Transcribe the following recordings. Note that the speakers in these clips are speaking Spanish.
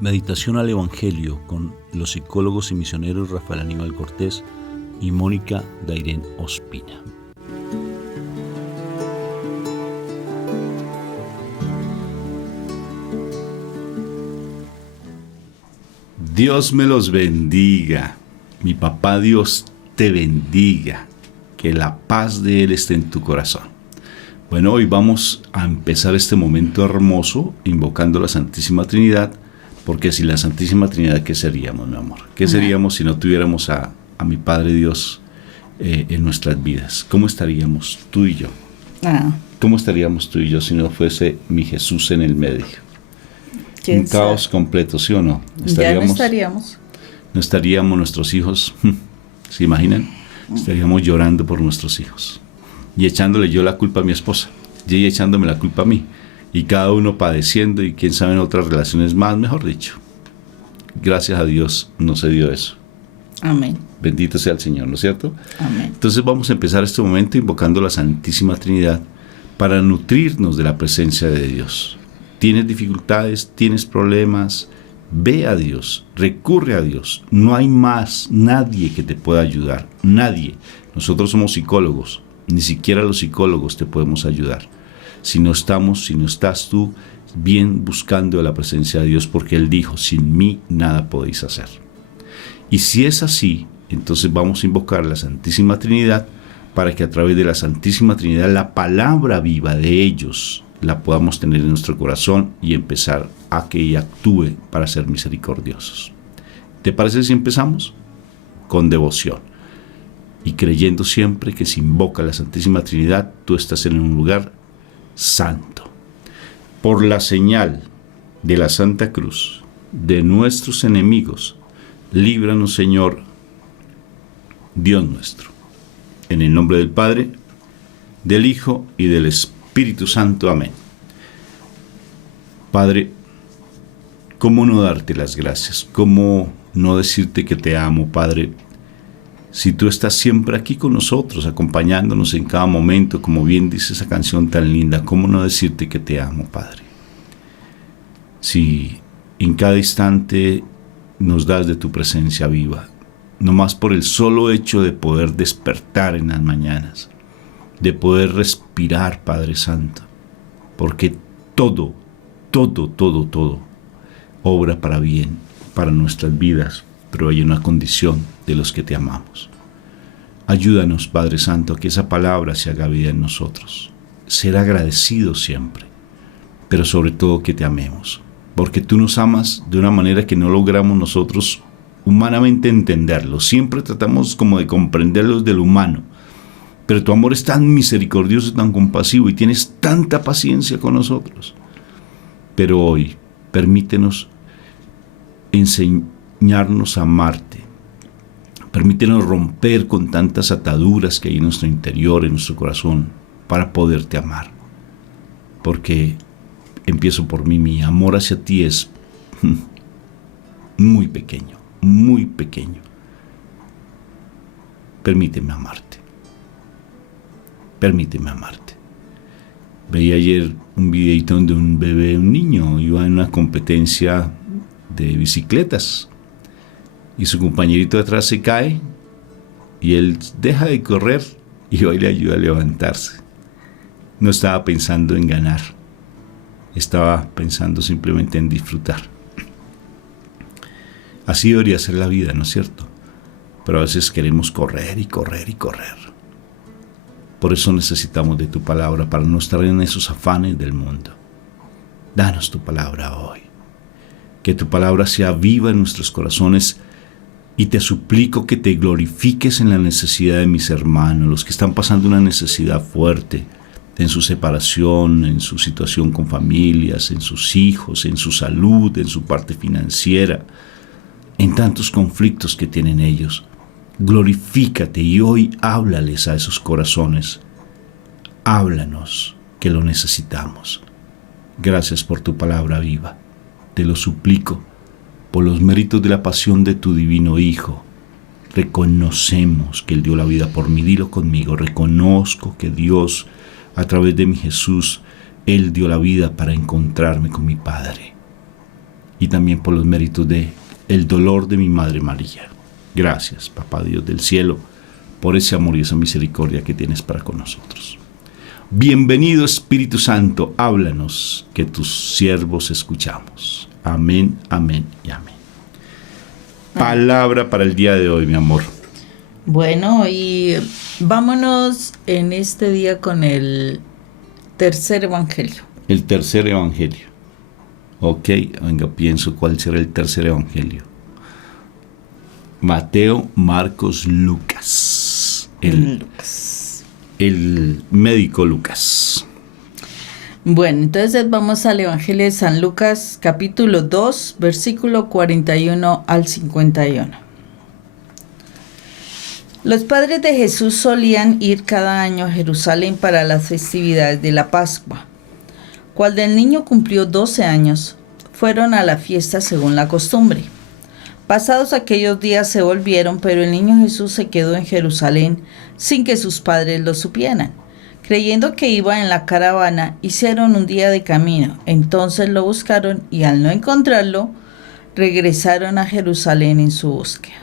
Meditación al Evangelio con los psicólogos y misioneros Rafael Aníbal Cortés y Mónica Dairén Ospina. Dios me los bendiga. Mi papá Dios te bendiga. Que la paz de Él esté en tu corazón. Bueno, hoy vamos a empezar este momento hermoso invocando la Santísima Trinidad, porque sin la Santísima Trinidad, ¿qué seríamos, mi amor? ¿Qué seríamos si no tuviéramos a mi Padre Dios en nuestras vidas? ¿Cómo estaríamos tú y yo? ¿Cómo estaríamos tú y yo si no fuese mi Jesús en el medio? Un caos completo, ¿sí o no? Ya no estaríamos. No estaríamos nuestros hijos, ¿se imaginan? Estaríamos llorando por nuestros hijos y echándole yo la culpa a mi esposa y ella echándome la culpa a mí y cada uno padeciendo y quién sabe en otras relaciones más, mejor dicho. Gracias a Dios no se dio eso. Amén. Bendito sea el Señor, ¿no es cierto? Amén. Entonces vamos a empezar este momento invocando la Santísima Trinidad para nutrirnos de la presencia de Dios. ¿Tienes dificultades? ¿Tienes problemas? Ve a Dios, recurre a Dios. No hay más, nadie que te pueda ayudar, nadie. Nosotros somos psicólogos, ni siquiera los psicólogos te podemos ayudar. Si no estás tú bien buscando la presencia de Dios, porque Él dijo, sin mí nada podéis hacer. Y si es así, entonces vamos a invocar la Santísima Trinidad para que a través de la Santísima Trinidad la palabra viva de ellos la podamos tener en nuestro corazón y empezar a que ella actúe para ser misericordiosos. ¿Te parece si empezamos? Con devoción y creyendo siempre que si invoca la Santísima Trinidad, tú estás en un lugar santo. Por la señal de la Santa Cruz de nuestros enemigos, líbranos, Señor, Dios nuestro. En el nombre del Padre, del Hijo y del Espíritu Santo. Amén. Padre, ¿cómo no darte las gracias? ¿Cómo no decirte que te amo, Padre? Si tú estás siempre aquí con nosotros, acompañándonos en cada momento, como bien dice esa canción tan linda, ¿cómo no decirte que te amo, Padre? Si en cada instante nos das de tu presencia viva, no más por el solo hecho de poder despertar en las mañanas, de poder respirar, Padre Santo, porque todo obra para bien, para nuestras vidas, pero hay una condición de los que te amamos. Ayúdanos, Padre Santo, a que esa palabra se haga vida en nosotros, ser agradecidos siempre, pero sobre todo que te amemos, porque tú nos amas de una manera que no logramos nosotros humanamente entenderlo, siempre tratamos como de comprenderlos del humano, pero tu amor es tan misericordioso, tan compasivo y tienes tanta paciencia con nosotros. Pero hoy, permítenos enseñarnos a amarte. Permítenos romper con tantas ataduras que hay en nuestro interior, en nuestro corazón, para poderte amar. Porque, empiezo por mí, mi amor hacia ti es muy pequeño, muy pequeño. Permíteme amarte. Permíteme amarte. Veía ayer un videito donde un bebé, un niño, iba en una competencia de bicicletas y su compañerito de atrás se cae y él deja de correr y hoy le ayuda a levantarse. No estaba pensando en ganar, estaba pensando simplemente en disfrutar. Así debería ser la vida, ¿no es cierto? Pero a veces queremos correr y correr y correr. Por eso necesitamos de tu palabra para no estar en esos afanes del mundo. Danos tu palabra hoy. Que tu palabra sea viva en nuestros corazones y te suplico que te glorifiques en la necesidad de mis hermanos, los que están pasando una necesidad fuerte en su separación, en su situación con familias, en sus hijos, en su salud, en su parte financiera, en tantos conflictos que tienen ellos. Glorifícate y hoy háblales a esos corazones. Háblanos, que lo necesitamos. Gracias por tu palabra viva. Te lo suplico por los méritos de la pasión de tu divino Hijo. Reconocemos que Él dio la vida por mí. Dilo conmigo. Reconozco que Dios, a través de mi Jesús, Él dio la vida para encontrarme con mi Padre. Y también por los méritos de el dolor de mi Madre María. Gracias, Papá Dios del cielo, por ese amor y esa misericordia que tienes para con nosotros. Bienvenido Espíritu Santo, háblanos, que tus siervos escuchamos. Amén, amén y amén. Palabra para el día de hoy, mi amor. Bueno, y vámonos en este día con el tercer evangelio. El tercer evangelio. Ok, venga, pienso cuál será el tercer evangelio. Mateo, Marcos, Lucas. El médico Lucas. Bueno, entonces vamos al Evangelio de San Lucas, capítulo 2, versículo 41 al 51. Los padres de Jesús solían ir cada año a Jerusalén para las festividades de la Pascua. Cuando el niño cumplió 12 años, fueron a la fiesta según la costumbre. Pasados aquellos días se volvieron, pero el niño Jesús se quedó en Jerusalén sin que sus padres lo supieran. Creyendo que iba en la caravana, hicieron un día de camino. Entonces lo buscaron y al no encontrarlo, regresaron a Jerusalén en su búsqueda.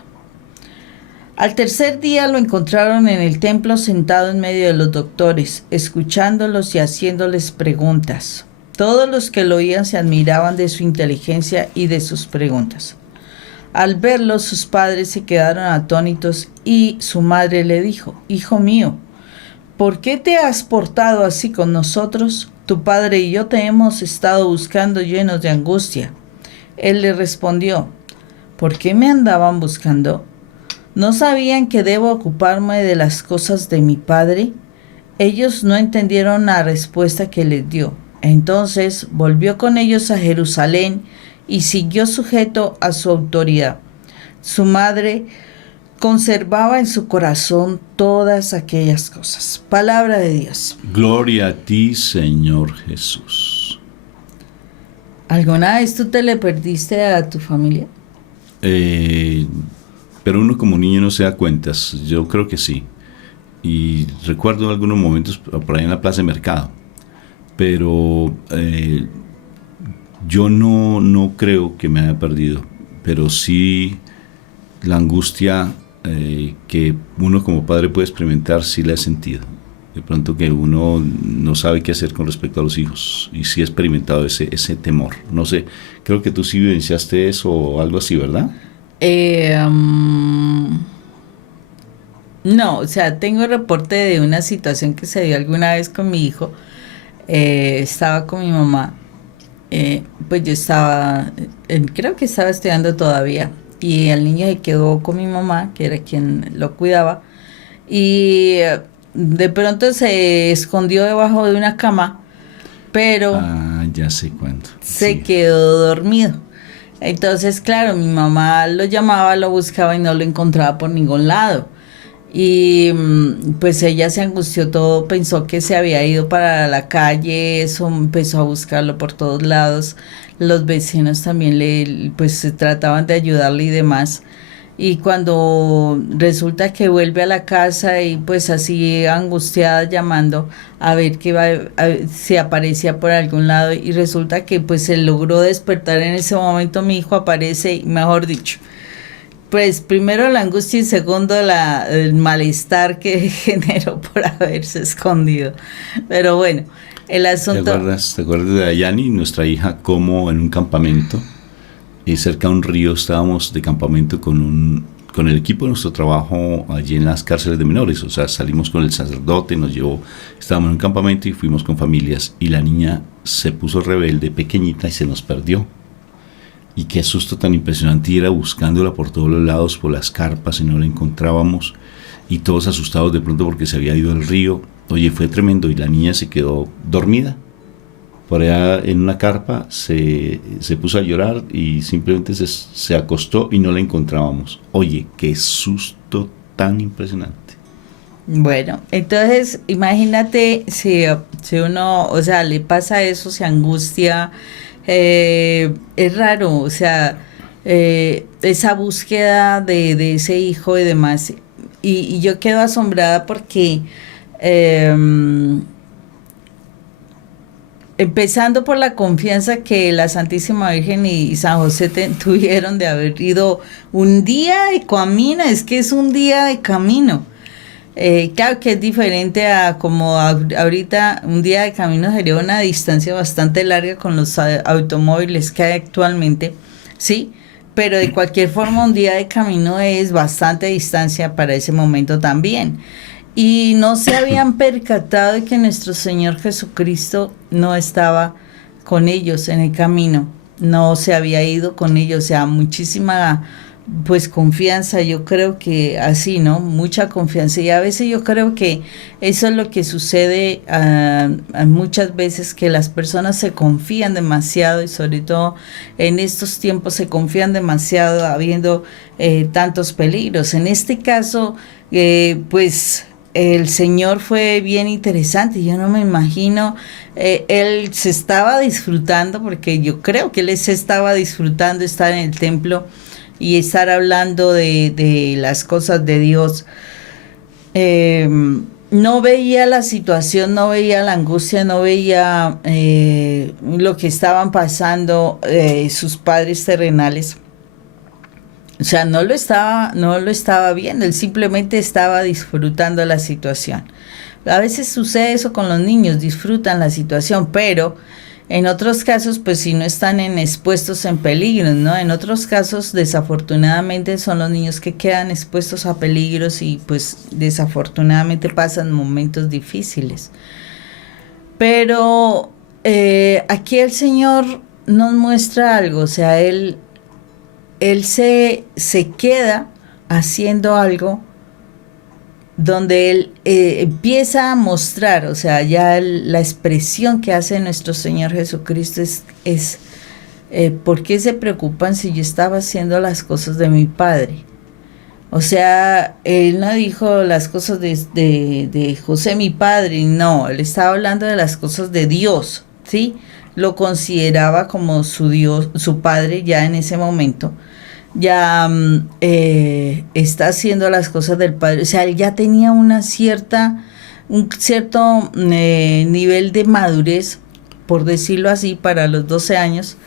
Al tercer día lo encontraron en el templo sentado en medio de los doctores, escuchándolos y haciéndoles preguntas. Todos los que lo oían se admiraban de su inteligencia y de sus preguntas. Al verlo, sus padres se quedaron atónitos y su madre le dijo: «Hijo mío, ¿por qué te has portado así con nosotros? Tu padre y yo te hemos estado buscando llenos de angustia». Él le respondió: «¿Por qué me andaban buscando? ¿No sabían que debo ocuparme de las cosas de mi padre?». Ellos no entendieron la respuesta que les dio. Entonces volvió con ellos a Jerusalén y siguió sujeto a su autoridad. Su madre conservaba en su corazón todas aquellas cosas. Palabra de Dios. Gloria a ti, Señor Jesús. ¿Alguna vez tú te le perdiste a tu familia? Pero uno como niño no se da cuentas. Yo creo que sí. Y recuerdo algunos momentos por ahí en la plaza de mercado. Pero yo no creo que me haya perdido. Pero sí la angustia que uno como padre puede experimentar, sí la he sentido. De pronto que uno no sabe qué hacer con respecto a los hijos. Y sí he experimentado ese temor. No sé, creo que tú sí vivenciaste eso o algo así, ¿verdad? No, o sea, tengo reporte de una situación que se dio alguna vez con mi hijo. Estaba con mi mamá. Pues yo estaba, creo que estaba estudiando todavía. Y el niño se quedó con mi mamá, que era quien lo cuidaba. Y de pronto se escondió debajo de una cama, pero ya sé cuándo. Se quedó dormido. Entonces, claro, mi mamá lo llamaba, lo buscaba y no lo encontraba por ningún lado. Y pues ella se angustió todo, pensó que se había ido para la calle, eso, empezó a buscarlo por todos lados. Los vecinos también pues se trataban de ayudarle y demás. Y cuando resulta que vuelve a la casa y pues así angustiada llamando a ver si aparecía por algún lado, y resulta que pues se logró despertar en ese momento. Mi hijo aparece y, mejor dicho, pues primero la angustia y segundo el malestar que generó por haberse escondido. Pero bueno, el asunto... ¿Te acuerdas de Dayani, nuestra hija, cómo en un campamento y cerca de un río estábamos de campamento con el equipo de nuestro trabajo allí en las cárceles de menores? O sea, salimos con el sacerdote, nos llevó, estábamos en un campamento y fuimos con familias, y la niña se puso rebelde, pequeñita, y se nos perdió. Y qué susto tan impresionante, y era buscándola por todos los lados, por las carpas, y no la encontrábamos, y todos asustados de pronto porque se había ido al río. Oye, fue tremendo, y la niña se quedó dormida por allá en una carpa, se puso a llorar y simplemente se acostó y no la encontrábamos. Oye, qué susto tan impresionante. Bueno, entonces imagínate si uno, o sea, le pasa eso, se angustia, es raro, o sea, esa búsqueda de ese hijo y demás. Y yo quedo asombrada porque empezando por la confianza que la Santísima Virgen y San José tuvieron de haber ido un día de camino, es que es un día de camino. Claro que es diferente a como ahorita un día de camino sería una distancia bastante larga con los automóviles que hay actualmente, ¿sí? Pero de cualquier forma un día de camino es bastante distancia para ese momento también. Y no se habían percatado de que nuestro Señor Jesucristo no estaba con ellos en el camino, no se había ido con ellos, o sea, muchísima pues confianza, yo creo que así, ¿no? Mucha confianza, y a veces yo creo que eso es lo que sucede muchas veces, que las personas se confían demasiado, y sobre todo en estos tiempos se confían demasiado habiendo tantos peligros. En este caso, pues el Señor fue bien interesante. Yo no me imagino, él se estaba disfrutando, porque yo creo que él se estaba disfrutando estar en el templo y estar hablando de las cosas de Dios. No veía la situación, no veía la angustia, no veía lo que estaban pasando sus padres terrenales. O sea, no lo estaba viendo, él simplemente estaba disfrutando la situación. A veces sucede eso con los niños, disfrutan la situación, pero en otros casos, pues si no están expuestos en peligros, ¿no? En otros casos, desafortunadamente, son los niños que quedan expuestos a peligros y pues desafortunadamente pasan momentos difíciles. Pero aquí el Señor nos muestra algo, o sea, Él se queda haciendo algo donde Él empieza a mostrar, o sea, ya la expresión que hace nuestro Señor Jesucristo es ¿por qué se preocupan si yo estaba haciendo las cosas de mi Padre? O sea, Él no dijo las cosas de José mi Padre, no, Él estaba hablando de las cosas de Dios, ¿sí? Lo consideraba como su Dios, su Padre ya en ese momento. Ya está haciendo las cosas del Padre, o sea, él ya tenía un cierto nivel de madurez, por decirlo así, para los 12 años,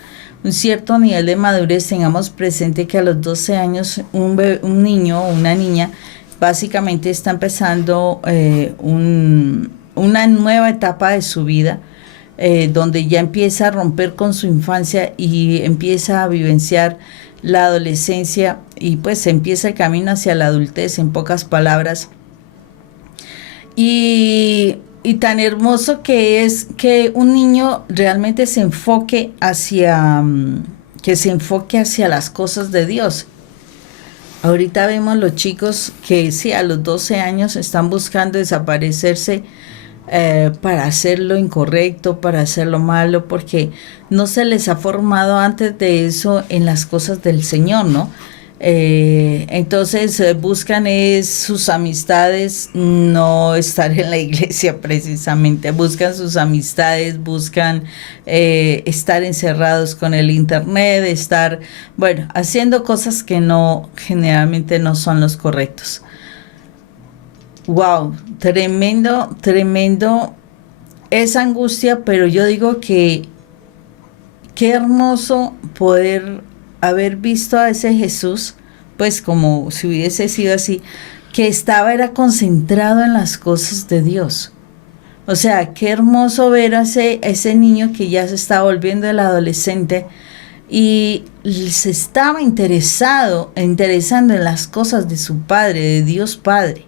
un cierto nivel de madurez. Tengamos presente que a los 12 años un niño o una niña básicamente está empezando una nueva etapa de su vida, donde ya empieza a romper con su infancia y empieza a vivenciar la adolescencia, y pues empieza el camino hacia la adultez, en pocas palabras. Y tan hermoso que es que un niño realmente se enfoque hacia las cosas de Dios. Ahorita vemos los chicos que sí, a los 12 años están buscando desaparecerse para hacer lo incorrecto, para hacer lo malo, porque no se les ha formado antes de eso en las cosas del Señor, ¿no? Entonces buscan sus amistades, no estar en la iglesia precisamente, buscan sus amistades, buscan estar encerrados con el internet, estar, bueno, haciendo cosas que generalmente no son los correctos. Wow, tremendo esa angustia, pero yo digo que qué hermoso poder haber visto a ese Jesús, pues como si hubiese sido así, que era concentrado en las cosas de Dios. O sea, qué hermoso ver a ese niño que ya se está volviendo el adolescente y se estaba interesando en las cosas de su Padre, de Dios Padre.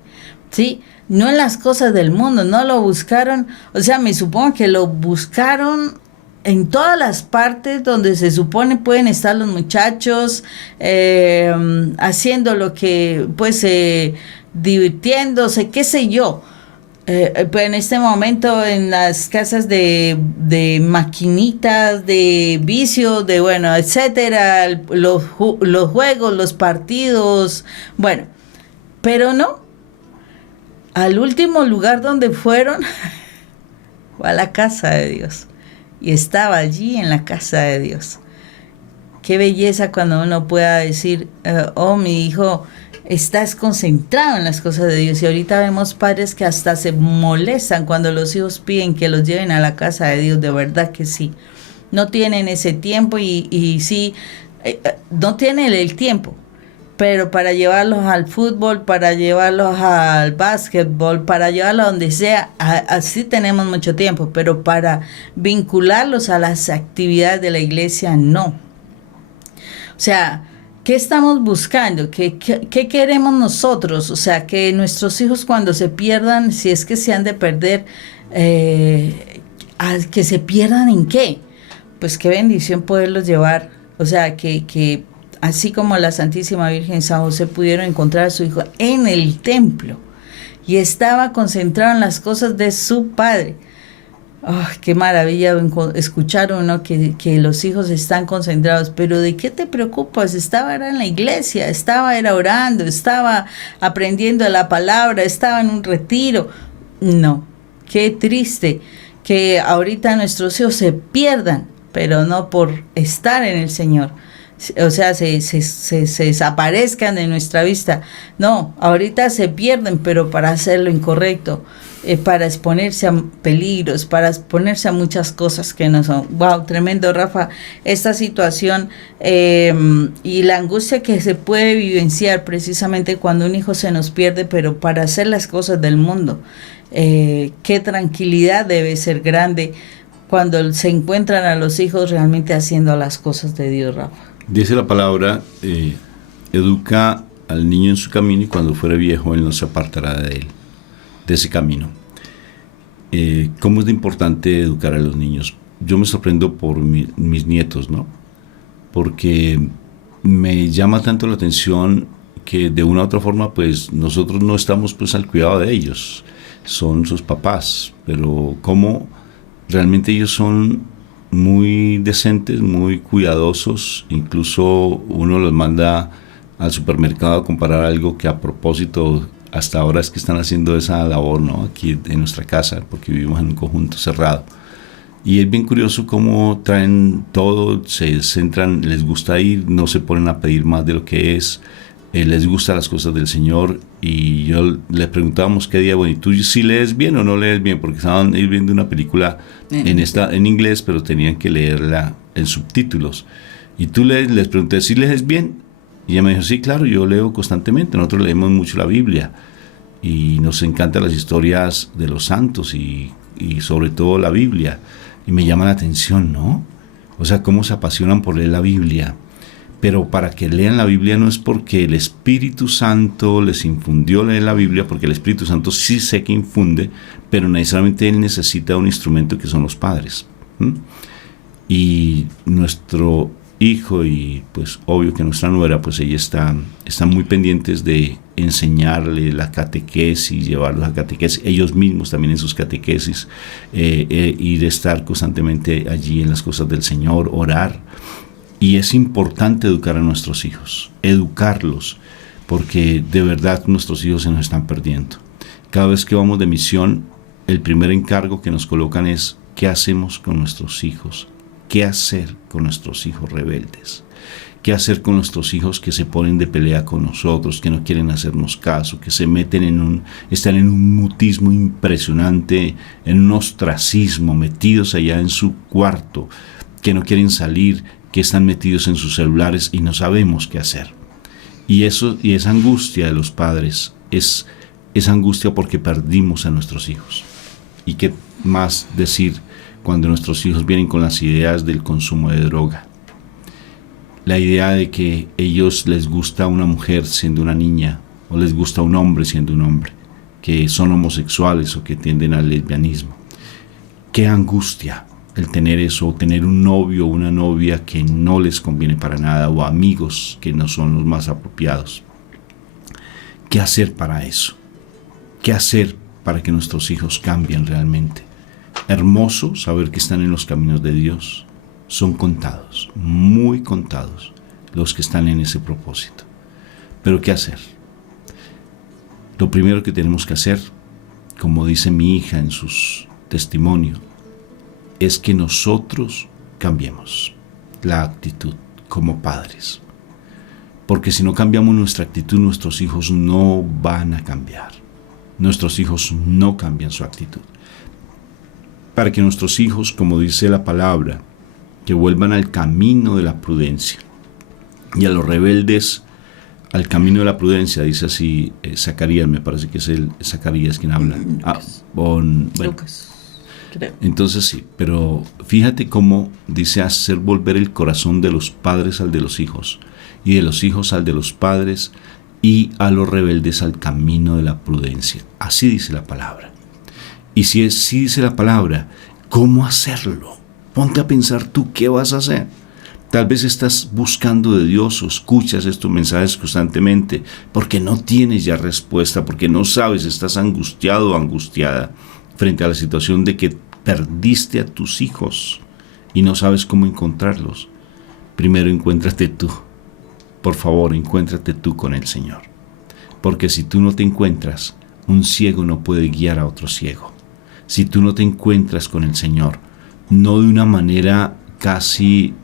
¿Sí? No en las cosas del mundo, no lo buscaron, o sea, me supongo que lo buscaron en todas las partes donde se supone pueden estar los muchachos, haciendo lo que, pues, divirtiéndose, qué sé yo. Pues en este momento en las casas de maquinitas, de vicio, de bueno, etcétera, los juegos, los partidos, bueno, pero no. Al último lugar donde fueron fue a la casa de Dios, y estaba allí en la casa de Dios. Qué belleza cuando uno pueda decir, oh, mi hijo estás concentrado en las cosas de Dios. Y ahorita vemos padres que hasta se molestan cuando los hijos piden que los lleven a la casa de Dios. De verdad que sí. No tienen ese tiempo y sí, no tienen el tiempo. Pero para llevarlos al fútbol, para llevarlos al básquetbol, para llevarlos a donde sea, así tenemos mucho tiempo. Pero para vincularlos a las actividades de la iglesia, no. O sea, ¿qué estamos buscando? ¿Qué queremos nosotros? O sea, que nuestros hijos cuando se pierdan, si es que se han de perder, ¿que se pierdan en qué? Pues qué bendición poderlos llevar. O sea, que así como la Santísima Virgen San José pudieron encontrar a su hijo en el templo y estaba concentrado en las cosas de su padre. Oh, qué maravilla escuchar uno que los hijos están concentrados. Pero ¿de qué te preocupas? Estaba en la iglesia, estaba orando, estaba aprendiendo la palabra, estaba en un retiro. No, qué triste que ahorita nuestros hijos se pierdan, pero no por estar en el Señor. O sea, se desaparezcan de nuestra vista. No, ahorita se pierden, pero para hacer lo incorrecto, para exponerse a peligros, para exponerse a muchas cosas que no son. Wow, tremendo, Rafa, esta situación y la angustia que se puede vivenciar precisamente cuando un hijo se nos pierde, pero para hacer las cosas del mundo. Qué tranquilidad debe ser grande cuando se encuentran a los hijos realmente haciendo las cosas de Dios, Rafa. Dice la palabra, educa al niño en su camino y cuando fuere viejo él no se apartará de él, de ese camino. ¿Cómo es de importante educar a los niños? Yo me sorprendo por mis nietos, ¿no? Porque me llama tanto la atención que de una u otra forma pues nosotros no estamos pues al cuidado de ellos, son sus papás, pero cómo realmente ellos son muy decentes, muy cuidadosos. Incluso uno los manda al supermercado a comprar algo que a propósito hasta ahora es que están haciendo esa labor, ¿no? Aquí en nuestra casa, porque vivimos en un conjunto cerrado. Y es bien curioso cómo traen todo, se centran, les gusta ir, no se ponen a pedir más de lo que es, les gustan las cosas del Señor. Y yo le preguntábamos qué día, bueno, ¿y tú sí lees bien o no lees bien? Porque estaban viendo una película en inglés, pero tenían que leerla en subtítulos. Y tú les pregunté, ¿sí lees bien? Y ella me dijo, sí, claro, yo leo constantemente, nosotros leemos mucho la Biblia y nos encantan las historias de los santos y sobre todo la Biblia. Y me llama la atención, ¿no? O sea, cómo se apasionan por leer la Biblia. Pero para que lean la Biblia no es porque el Espíritu Santo les infundió leer la Biblia, porque el Espíritu Santo sí sé que infunde, pero necesariamente Él necesita un instrumento que son los padres. Y nuestro hijo y pues obvio que nuestra nuera, pues ella están muy pendientes de enseñarle la catequesis, llevarlos a catequesis, ellos mismos también en sus catequesis, y de estar constantemente allí en las cosas del Señor, orar. Y es importante educar a nuestros hijos, educarlos, porque de verdad nuestros hijos se nos están perdiendo. Cada vez que vamos de misión, el primer encargo que nos colocan es ¿qué hacemos con nuestros hijos? ¿Qué hacer con nuestros hijos rebeldes? ¿Qué hacer con nuestros hijos que se ponen de pelea con nosotros, que no quieren hacernos caso, que se meten están en un mutismo impresionante, en un ostracismo, metidos allá en su cuarto, que no quieren salir, que están metidos en sus celulares y no sabemos qué hacer? Y esa angustia de los padres es angustia porque perdimos a nuestros hijos. ¿Y qué más decir cuando nuestros hijos vienen con las ideas del consumo de droga? La idea de que ellos les gusta una mujer siendo una niña o les gusta un hombre siendo un hombre, que son homosexuales o que tienden al lesbianismo. ¡Qué angustia! El tener eso, o tener un novio o una novia que no les conviene para nada, o amigos que no son los más apropiados. ¿Qué hacer para eso? ¿Qué hacer para que nuestros hijos cambien realmente? Hermoso saber que están en los caminos de Dios. Son contados, muy contados, los que están en ese propósito. Pero ¿qué hacer? Lo primero que tenemos que hacer, como dice mi hija en sus testimonios, es que nosotros cambiemos la actitud como padres. Porque si no cambiamos nuestra actitud, nuestros hijos no van a cambiar. Nuestros hijos no cambian su actitud. Para que nuestros hijos, como dice la palabra, que vuelvan al camino de la prudencia. Y a los rebeldes al camino de la prudencia, dice así Zacarías, me parece que es el Zacarías quien habla. Lucas, creo. Entonces sí, pero fíjate cómo dice hacer volver el corazón de los padres al de los hijos, y de los hijos al de los padres, y a los rebeldes al camino de la prudencia. Así dice la palabra. Y si así dice la palabra, ¿cómo hacerlo? Ponte a pensar tú, ¿qué vas a hacer? Tal vez estás buscando de Dios o escuchas estos mensajes constantemente porque no tienes ya respuesta, porque no sabes, estás angustiado o angustiada frente a la situación de que perdiste a tus hijos y no sabes cómo encontrarlos. Primero encuéntrate tú. Por favor, encuéntrate tú con el Señor. Porque si tú no te encuentras, un ciego no puede guiar a otro ciego. Si tú no te encuentras con el Señor, no de una manera casi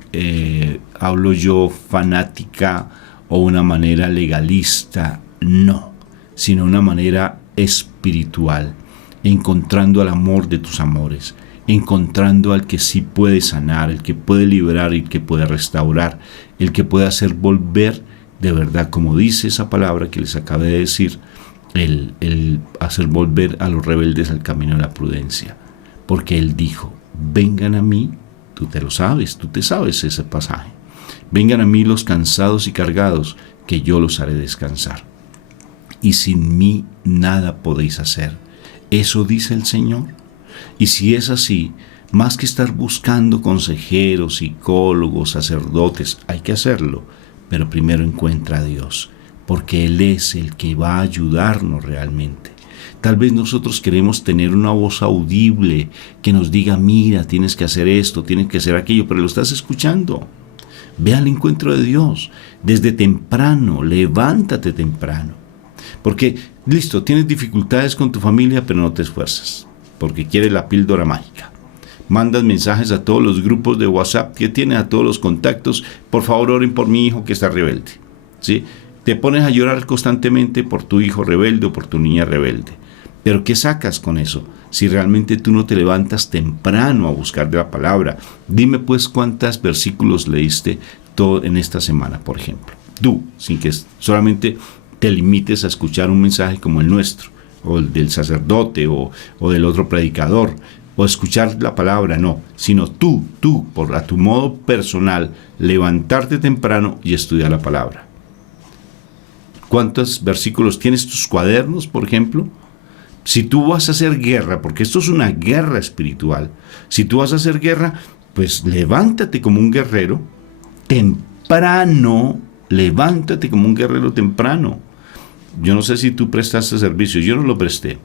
hablo yo fanática o una manera legalista, no, sino una manera espiritual, encontrando al amor de tus amores, encontrando al que sí puede sanar, el que puede liberar, el que puede restaurar, el que puede hacer volver de verdad, como dice esa palabra que les acabé de decir, el hacer volver a los rebeldes al camino de la prudencia, porque Él dijo, vengan a mí. Tú te lo sabes, tú te sabes ese pasaje. Vengan a mí los cansados y cargados, que yo los haré descansar. Y sin mí nada podéis hacer. Eso dice el Señor. Y si es así, más que estar buscando consejeros, psicólogos, sacerdotes, hay que hacerlo. Pero primero encuentra a Dios, porque Él es el que va a ayudarnos realmente. Tal vez nosotros queremos tener una voz audible que nos diga, mira, tienes que hacer esto, tienes que hacer aquello, pero lo estás escuchando. Ve al encuentro de Dios desde temprano, levántate temprano. Porque, listo, tienes dificultades con tu familia, pero no te esfuerzas, porque quieres la píldora mágica. Mandas mensajes a todos los grupos de WhatsApp que tienes, a todos los contactos, por favor oren por mi hijo que está rebelde. ¿Sí? Te pones a llorar constantemente por tu hijo rebelde o por tu niña rebelde. Pero ¿qué sacas con eso? Si realmente tú no te levantas temprano a buscar de la palabra. Dime pues cuántos versículos leíste todo en esta semana, por ejemplo. Tú, sin que solamente te limites a escuchar un mensaje como el nuestro, o el del sacerdote, o del otro predicador, o escuchar la palabra, no, sino tú, a tu modo personal, levantarte temprano y estudiar la palabra. ¿Cuántos versículos tienes? ¿Tus cuadernos, por ejemplo? Si tú vas a hacer guerra, porque esto es una guerra espiritual, si tú vas a hacer guerra, pues levántate como un guerrero temprano, levántate como un guerrero temprano. Yo no sé si tú prestaste servicio, yo no lo presté,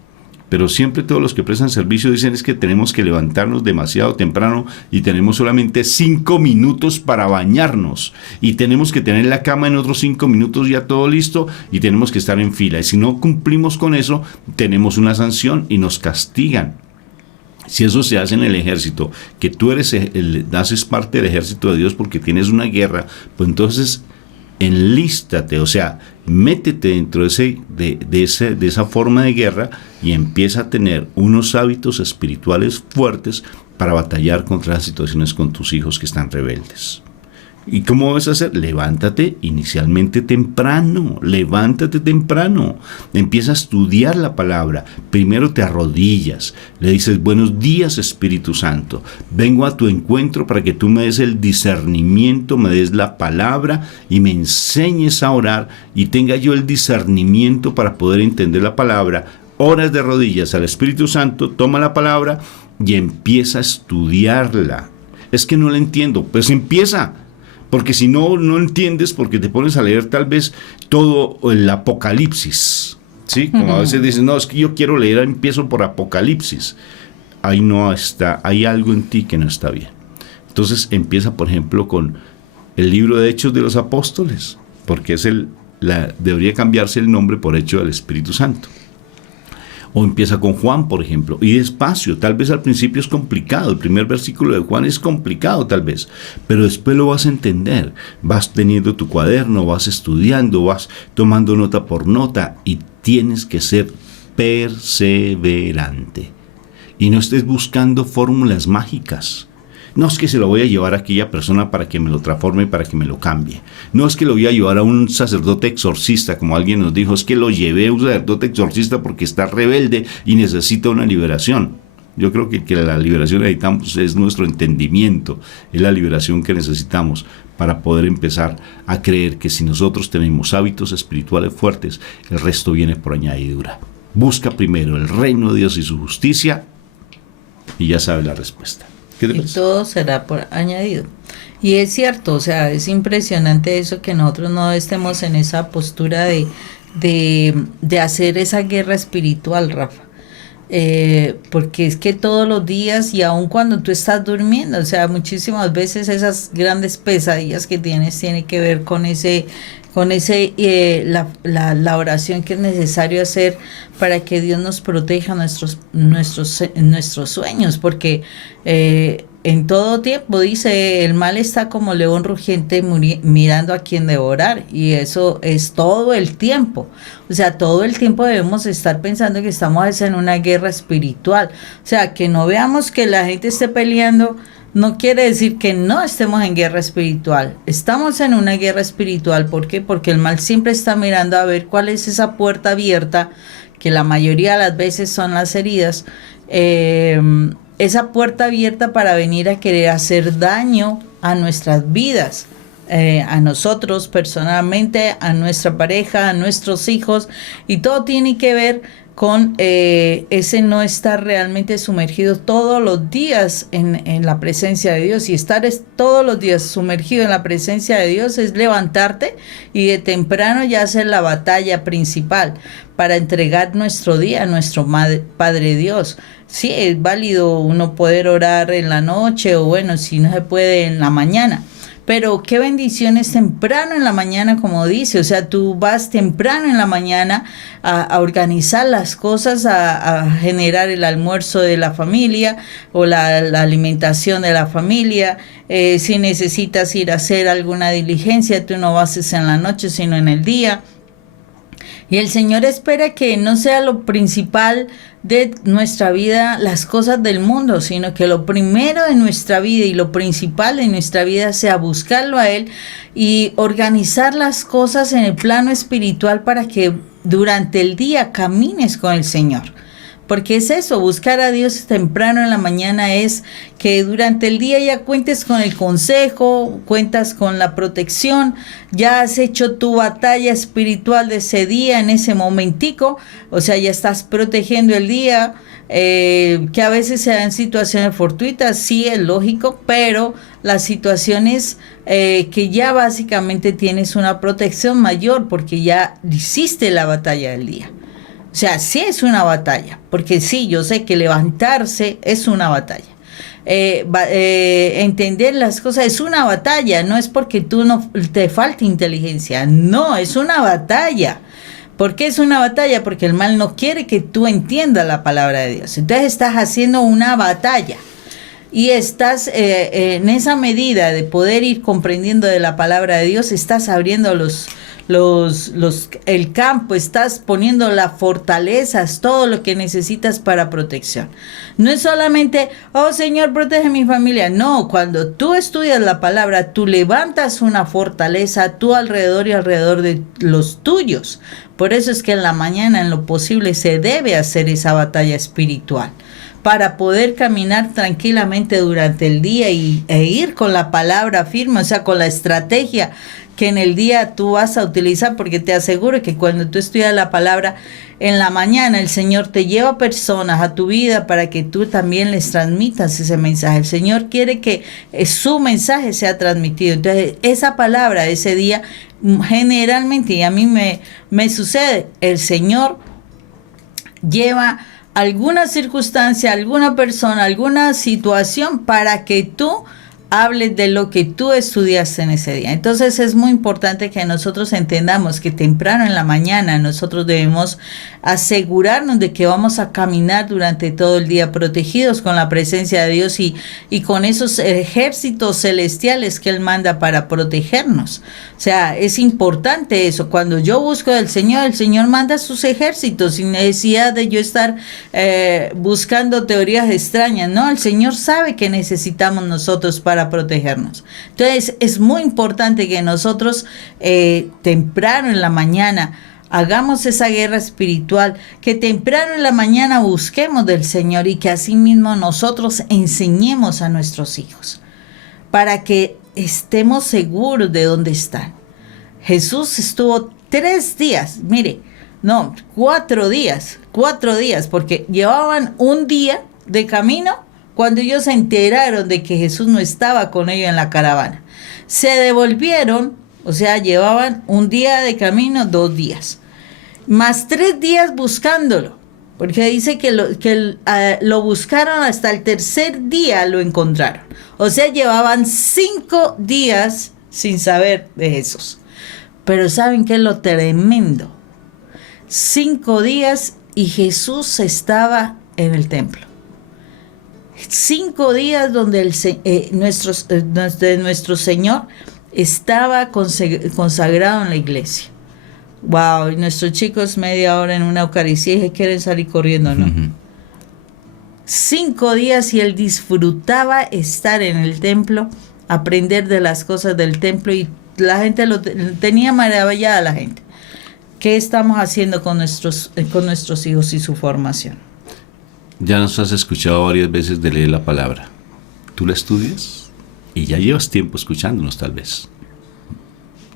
pero siempre todos los que prestan servicio dicen es que tenemos que levantarnos demasiado temprano y tenemos solamente 5 minutos para bañarnos y tenemos que tener la cama en otros 5 minutos ya todo listo y tenemos que estar en fila. Y si no cumplimos con eso, tenemos una sanción y nos castigan. Si eso se hace en el ejército, que tú haces parte del ejército de Dios porque tienes una guerra, pues entonces enlístate, o sea, métete dentro de esa forma de guerra y empieza a tener unos hábitos espirituales fuertes para batallar contra las situaciones con tus hijos que están rebeldes. ¿Y cómo vas a hacer? Levántate inicialmente temprano, empieza a estudiar la palabra, primero te arrodillas, le dices, buenos días Espíritu Santo, vengo a tu encuentro para que tú me des el discernimiento, me des la palabra y me enseñes a orar y tenga yo el discernimiento para poder entender la palabra. Oras de rodillas al Espíritu Santo, toma la palabra y empieza a estudiarla. Es que no la entiendo, pues empieza. Porque si no entiendes, porque te pones a leer tal vez todo el Apocalipsis, ¿sí? Como a veces dicen, no, es que yo quiero leer, empiezo por Apocalipsis. Ahí no está, hay algo en ti que no está bien. Entonces empieza, por ejemplo, con el libro de Hechos de los Apóstoles, porque debería cambiarse el nombre por Hechos del Espíritu Santo. O empieza con Juan, por ejemplo, y despacio. Tal vez al principio es complicado, el primer versículo de Juan es complicado tal vez, pero después lo vas a entender. Vas teniendo tu cuaderno, vas estudiando, vas tomando nota por nota y tienes que ser perseverante. Y no estés buscando fórmulas mágicas. No es que se lo voy a llevar a aquella persona para que me lo transforme, para que me lo cambie. No es que lo voy a llevar a un sacerdote exorcista, como alguien nos dijo, es que lo llevé a un sacerdote exorcista porque está rebelde y necesita una liberación. Yo creo que la liberación que necesitamos es nuestro entendimiento, es la liberación que necesitamos para poder empezar a creer que si nosotros tenemos hábitos espirituales fuertes, el resto viene por añadidura. Busca primero el reino de Dios y su justicia y ya sabes la respuesta. Y todo será por añadido. Y es cierto, o sea, es impresionante eso, que nosotros no estemos en esa postura de hacer esa guerra espiritual, Rafa. Porque es que todos los días, y aun cuando tú estás durmiendo, o sea, muchísimas veces esas grandes pesadillas que tienes tienen que ver con la oración que es necesario hacer para que Dios nos proteja nuestros sueños, porque en todo tiempo, dice, el mal está como león rugiente mirando a quien devorar, y eso es todo el tiempo. O sea, todo el tiempo debemos estar pensando que estamos en una guerra espiritual. O sea, que no veamos que la gente esté peleando no quiere decir que no estemos en guerra espiritual. Estamos en una guerra espiritual. ¿Por qué? Porque el mal siempre está mirando a ver cuál es esa puerta abierta, que la mayoría de las veces son las heridas, esa puerta abierta para venir a querer hacer daño a nuestras vidas, a nosotros personalmente, a nuestra pareja, a nuestros hijos, y todo tiene que ver con ese no estar realmente sumergido todos los días en la presencia de Dios. Y estar todos los días sumergido en la presencia de Dios es levantarte y de temprano ya hacer la batalla principal para entregar nuestro día a nuestro Padre Dios. Sí, es válido uno poder orar en la noche, o bueno, si no se puede en la mañana. Pero qué bendición es temprano en la mañana, como dice. O sea, tú vas temprano en la mañana a organizar las cosas, a generar el almuerzo de la familia o la alimentación de la familia. Si necesitas ir a hacer alguna diligencia, tú no lo haces en la noche, sino en el día. Y el Señor espera que no sea lo principal de nuestra vida las cosas del mundo, sino que lo primero de nuestra vida y lo principal de nuestra vida sea buscarlo a Él y organizar las cosas en el plano espiritual para que durante el día camines con el Señor. Porque es eso, buscar a Dios temprano en la mañana es que durante el día ya cuentes con el consejo, cuentas con la protección, ya has hecho tu batalla espiritual de ese día, en ese momentico, o sea, ya estás protegiendo el día, que a veces se dan situaciones fortuitas, sí, es lógico, pero las situaciones que ya básicamente tienes una protección mayor porque ya hiciste la batalla del día. O sea, sí es una batalla, porque sí, yo sé que levantarse es una batalla. Entender las cosas es una batalla, no es porque tú no te falte inteligencia, no, es una batalla. ¿Por qué es una batalla? Porque el mal no quiere que tú entiendas la palabra de Dios. Entonces estás haciendo una batalla. Y estás en esa medida de poder ir comprendiendo de la palabra de Dios, estás abriendo el campo, estás poniendo las fortalezas, todo lo que necesitas para protección. No es solamente, oh Señor, protege mi familia. No, cuando tú estudias la palabra, tú levantas una fortaleza a tu alrededor y alrededor de los tuyos. Por eso es que en la mañana, en lo posible, se debe hacer esa batalla espiritual, para poder caminar tranquilamente durante el día e ir con la palabra firme, o sea, con la estrategia que en el día tú vas a utilizar, porque te aseguro que cuando tú estudias la palabra en la mañana, el Señor te lleva personas a tu vida para que tú también les transmitas ese mensaje. El Señor quiere que su mensaje sea transmitido. Entonces, esa palabra de ese día, generalmente, y a mí me sucede, el Señor lleva alguna circunstancia, alguna persona, alguna situación para que tú hables de lo que tú estudiaste en ese día. Entonces es muy importante que nosotros entendamos que temprano en la mañana nosotros debemos asegurarnos de que vamos a caminar durante todo el día protegidos con la presencia de Dios y con esos ejércitos celestiales que Él manda para protegernos. O sea, es importante eso. Cuando yo busco al Señor, el Señor manda sus ejércitos sin necesidad de yo estar buscando teorías extrañas. No, el Señor sabe que necesitamos nosotros para protegernos. Entonces es muy importante que nosotros temprano en la mañana hagamos esa guerra espiritual, que temprano en la mañana busquemos del Señor y que asimismo nosotros enseñemos a nuestros hijos para que estemos seguros de dónde están. Jesús estuvo 3 días, 4 días, porque llevaban un día de camino cuando ellos se enteraron de que Jesús no estaba con ellos en la caravana. Se devolvieron, o sea, llevaban un día de camino, 2 días, más 3 días buscándolo, porque dice que lo buscaron hasta el 3er día, lo encontraron. O sea, llevaban 5 días sin saber de Jesús. Pero ¿saben qué es lo tremendo? 5 días y Jesús estaba en el templo. 5 días donde nuestro Señor estaba consagrado en la iglesia. Wow, y nuestros chicos media hora en una Eucaristía y quieren salir corriendo, ¿no? 5 días y Él disfrutaba estar en el templo, aprender de las cosas del templo, y la gente tenía maravillada la gente. ¿Qué estamos haciendo con nuestros hijos y su formación? Ya nos has escuchado varias veces de leer la palabra. ¿Tú la estudias? Y ya llevas tiempo escuchándonos tal vez.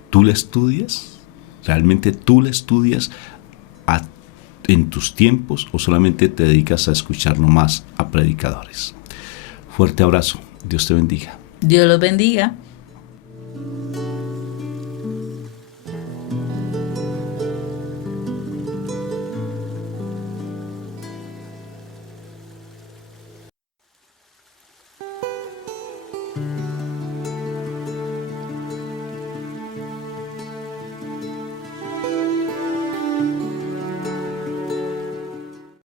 ¿Tú la estudias? ¿Realmente tú la estudias en tus tiempos o solamente te dedicas a escuchar nomás a predicadores? Fuerte abrazo. Dios te bendiga. Dios los bendiga.